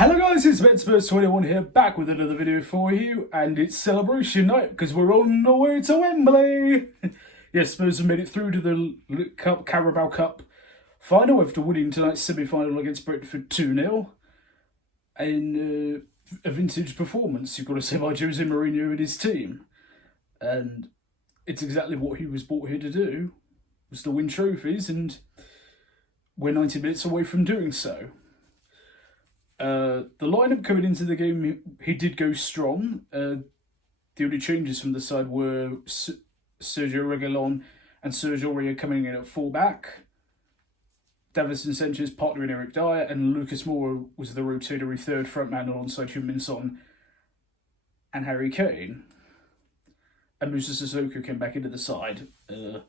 Hello guys, it's Spurs21 here, back with another video for you, and it's celebration night because we're on the way to Wembley. Yes, Spurs have made it through to the Carabao Cup final after winning tonight's semi-final against Brentford 2-0. In a vintage performance, you've got to say, by Jose Mourinho and his team. And it's exactly what he was brought here to do, was to win trophies, and we're 90 minutes away from doing so. The lineup coming into the game, he did go strong. The only changes from the side were Sergio Reguilon and Sergio Aurier coming in at full-back. Davinson Sanchez partnering Eric Dyer, and Lucas Moura was the rotatory third frontman alongside Heung-Min Son and Harry Kane. And Moussa Sissoko came back into the side in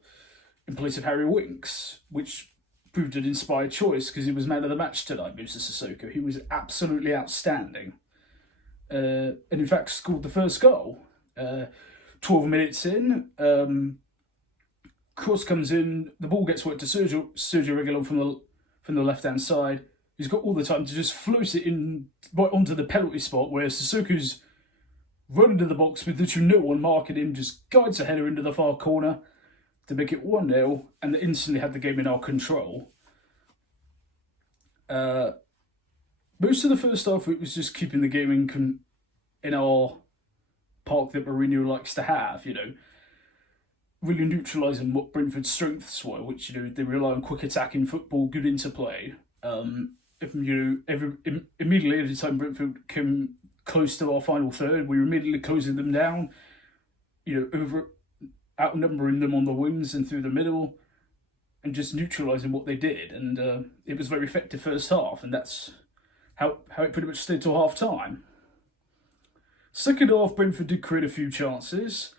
place of Harry Winks, which proved an inspired choice because he was man of the match tonight, Moussa Sissoko. He was absolutely outstanding. And in fact scored the first goal. 12 minutes in, cross comes in, the ball gets worked to Sergio Reguilon from the left-hand side. He's got all the time to just float it in right onto the penalty spot, where Sissoko's run into the box with literally no one marking him, just guides a header into the far corner to make it 1-0, and they instantly had the game in our control. Most of the first half, it was just keeping the game in our park that Mourinho likes to have, really neutralising what Brentford's strengths were, which, they rely on quick attacking football, good interplay. Immediately every time Brentford came close to our final third, we were immediately closing them down, outnumbering them on the wings and through the middle, and just neutralising what they did. And it was a very effective first half, and that's how it pretty much stayed till half time. Second half, Brentford did create a few chances.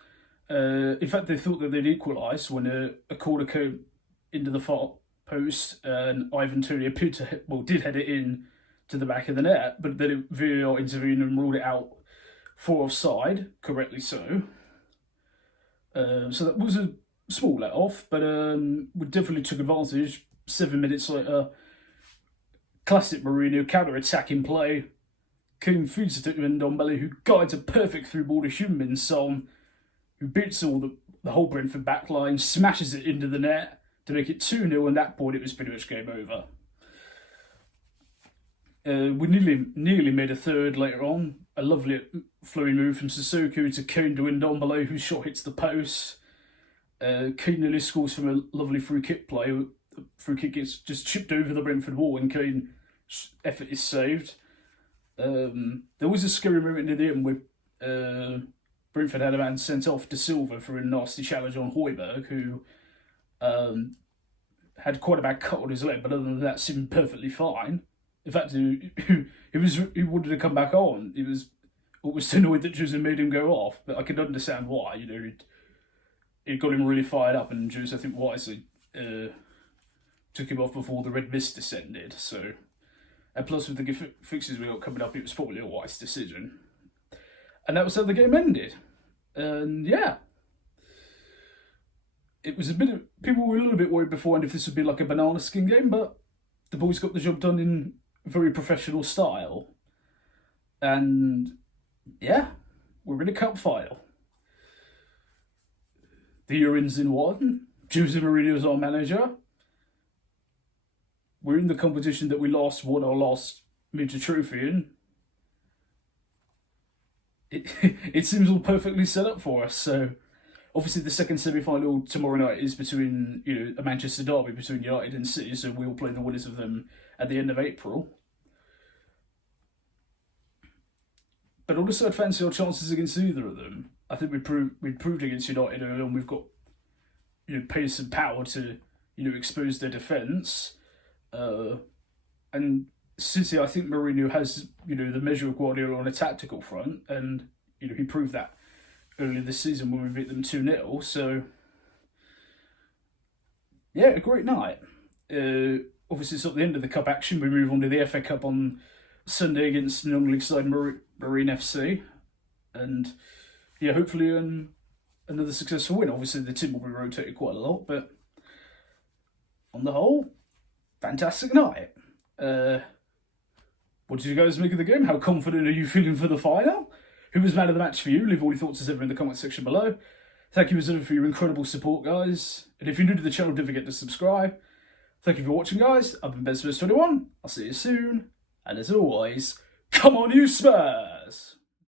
In fact, they thought that they'd equalise when a corner came into the far post, and Ivan Toney appeared to did head it in to the back of the net, but then VAR intervened and ruled it out for offside, correctly so. So that was a small let-off, but we definitely took advantage. 7 minutes later, classic Mourinho counter-attacking play. Kane feeds it to Ndombele, who guides a perfect through ball to Heung-Min Son, who beats the whole Brentford backline, smashes it into the net to make it 2-0, and at that point it was pretty much game over. We nearly made a third later on. A lovely flowing move from Sissoko to Kane to Ndombele, whose shot hits the post. Kane nearly scores from a lovely free kick play. The free kick gets just chipped over the Brentford wall, and Kane's effort is saved. There was a scary moment near the end where Brentford had a man sent off to Silva for a nasty challenge on Højbjerg, who had quite a bad cut on his leg, but other than that, seemed perfectly fine. In fact, he wanted to come back on. He was almost annoyed that Jose made him go off, but I could understand why. It got him really fired up, and Jose, I think, wisely took him off before the red mist descended. So, and plus with the fixtures we got coming up, it was probably a wise decision. And that was how the game ended. And yeah, it was people were a little bit worried beforehand if this would be like a banana skin game, but the boys got the job done in very professional style. And yeah, we're in a cup final. The Urins in one. Jose Mourinho is our manager. We're in the competition that we last won our last major trophy in. It seems all perfectly set up for us. So obviously the second semi-final tomorrow night is between, a Manchester derby between United and City, so we'll play the winners of them at the end of April. But honestly, I'd fancy our chances against either of them. I think we proved against United earlier on we've got pace and power to expose their defence. And City, I think Mourinho has the measure of Guardiola on a tactical front, and he proved that earlier this season when we beat them 2-0. So yeah, a great night. Obviously, it's at the end of the cup action. We move on to the FA Cup on Sunday against non-league side Marine FC, and yeah, hopefully another successful win. Obviously, the team will be rotated quite a lot, but on the whole, fantastic night. What did you guys make of the game? How confident are you feeling for the final? Who was man of the match for you? Leave all your thoughts as ever in the comment section below. Thank you as ever for your incredible support, guys. And if you're new to the channel, don't forget to subscribe. Thank you for watching, guys. I've been BenSpurs21. I'll see you soon. And as always, come on you Spurs!